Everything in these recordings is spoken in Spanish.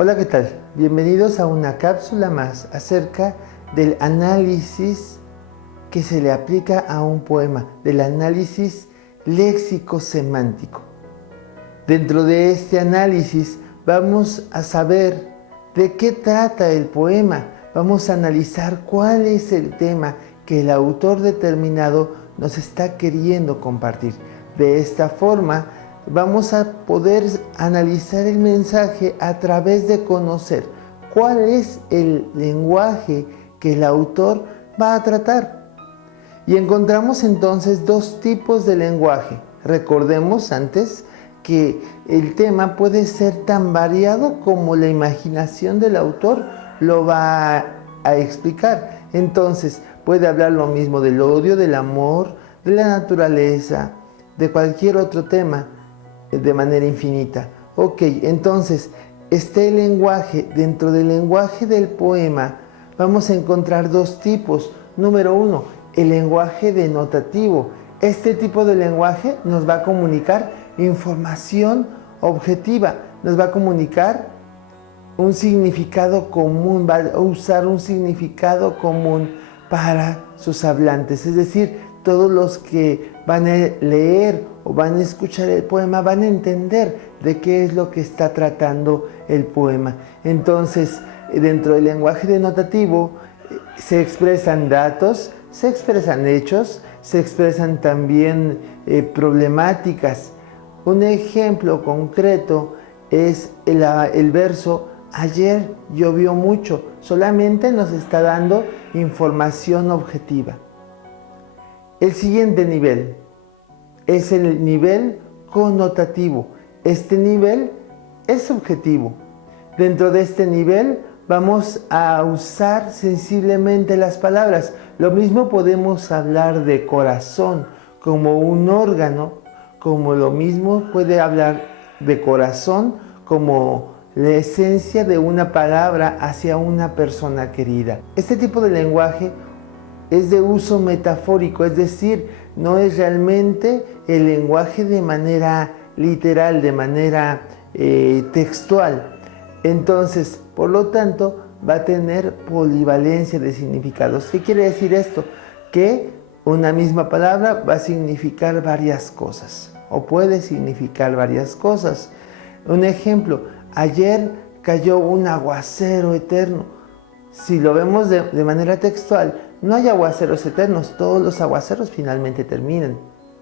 Hola, ¿qué tal? Bienvenidos a una cápsula más acerca del análisis que se le aplica a un poema, del análisis léxico-semántico. Dentro de este análisis vamos a saber de qué trata el poema, vamos a analizar cuál es el tema que el autor determinado nos está queriendo compartir. De esta forma, vamos a poder analizar el mensaje a través de conocer cuál es el lenguaje que el autor va a tratar. Y encontramos entonces dos tipos de lenguaje. Recordemos antes que el tema puede ser tan variado como la imaginación del autor lo va a explicar. Entonces puede hablar lo mismo del odio, del amor, de la naturaleza, de cualquier otro tema de manera infinita. Ok, entonces este lenguaje, dentro del lenguaje del poema vamos a encontrar dos tipos. Número uno, el lenguaje denotativo. Este tipo de lenguaje nos va a comunicar información objetiva, nos va a comunicar un significado común, va a usar un significado común para sus hablantes, es decir, todos los que van a leer o van a escuchar el poema van a entender de qué es lo que está tratando el poema. Entonces, dentro del lenguaje denotativo se expresan datos, se expresan hechos, se expresan también problemáticas. Un ejemplo concreto es el verso "Ayer llovió mucho", solamente nos está dando información objetiva. El siguiente nivel es el nivel connotativo. Este nivel es subjetivo. Dentro de este nivel vamos a usar sensiblemente las palabras. Lo mismo podemos hablar de corazón como un órgano, como lo mismo puede hablar de corazón como la esencia de una palabra hacia una persona querida. Este tipo de lenguaje es de uso metafórico, es decir, no es realmente el lenguaje de manera literal, de manera textual. Entonces, por lo tanto, va a tener polivalencia de significados. ¿Qué quiere decir esto? Que una misma palabra va a significar varias cosas, o puede significar varias cosas. Un ejemplo, ayer cayó un aguacero eterno. Si lo vemos de manera textual, no hay aguaceros eternos, todos los aguaceros finalmente terminan,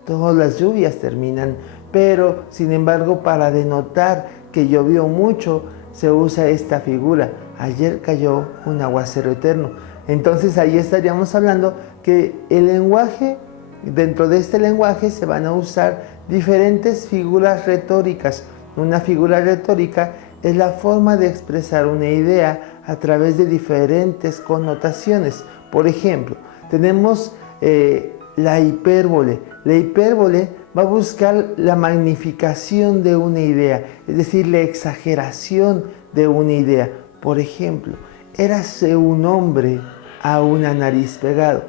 todas las lluvias terminan, pero sin embargo para denotar que llovió mucho se usa esta figura, ayer cayó un aguacero eterno. Entonces ahí estaríamos hablando que el lenguaje, dentro de este lenguaje se van a usar diferentes figuras retóricas. Una figura retórica es la forma de expresar una idea a través de diferentes connotaciones. Por ejemplo, tenemos la hipérbole. La hipérbole va a buscar la magnificación de una idea, es decir, la exageración de una idea. Por ejemplo, érase un hombre a una nariz pegado.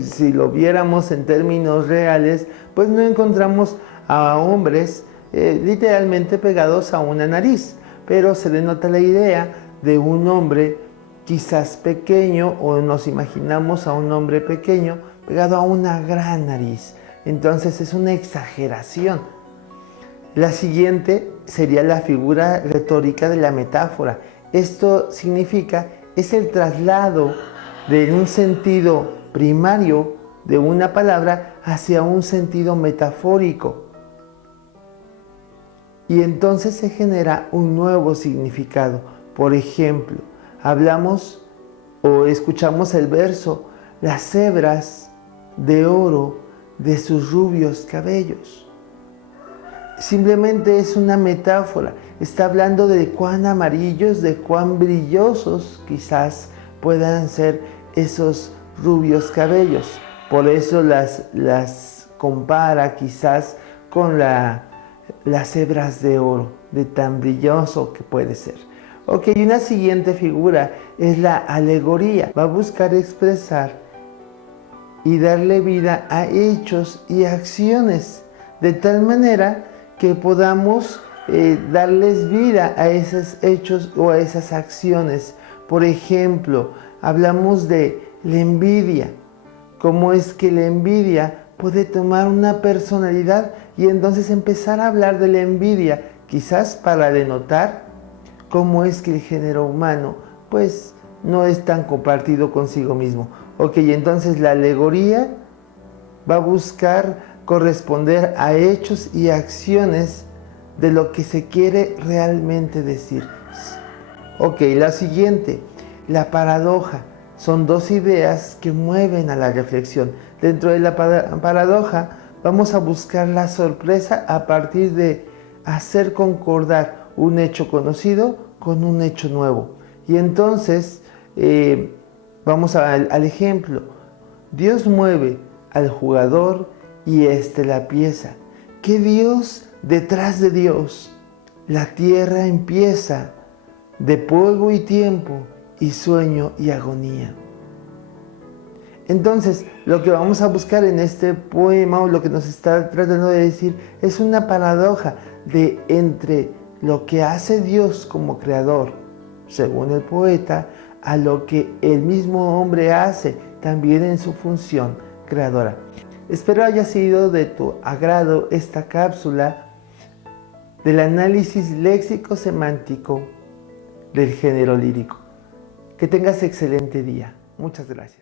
Si lo viéramos en términos reales, pues no encontramos a hombres literalmente pegados a una nariz, pero se denota la idea de un hombre quizás pequeño, o nos imaginamos a un hombre pequeño pegado a una gran nariz. Entonces es una exageración. La siguiente sería la figura retórica de la metáfora. Esto significa, es el traslado de un sentido primario de una palabra hacia un sentido metafórico. Y entonces se genera un nuevo significado. Por ejemplo, hablamos o escuchamos el verso, las hebras de oro de sus rubios cabellos. Simplemente es una metáfora, está hablando de cuán amarillos, de cuán brillosos quizás puedan ser esos rubios cabellos. Por eso las compara quizás con las hebras de oro, de tan brilloso que puede ser. Ok, y una siguiente figura es la alegoría. Va a buscar expresar y darle vida a hechos y acciones, de tal manera que podamos darles vida a esos hechos o a esas acciones. Por ejemplo, hablamos de la envidia. ¿Cómo es que la envidia puede tomar una personalidad y entonces empezar a hablar de la envidia? Quizás para denotar cómo es que el género humano pues no es tan compartido consigo mismo. Ok, entonces la alegoría va a buscar corresponder a hechos y acciones de lo que se quiere realmente decir. Ok, la siguiente, la paradoja. Son dos ideas que mueven a la reflexión. Dentro de la paradoja vamos a buscar la sorpresa a partir de hacer concordar un hecho conocido con un hecho nuevo. Y entonces vamos al ejemplo. Dios mueve al jugador y la pieza. ¿Qué Dios detrás de Dios? La tierra empieza de polvo y tiempo y sueño y agonía. Entonces, lo que vamos a buscar en este poema, o lo que nos está tratando de decir, es una paradoja de entre lo que hace Dios como creador, según el poeta, a lo que el mismo hombre hace también en su función creadora. Espero haya sido de tu agrado esta cápsula del análisis léxico-semántico del género lírico. Que tengas excelente día. Muchas gracias.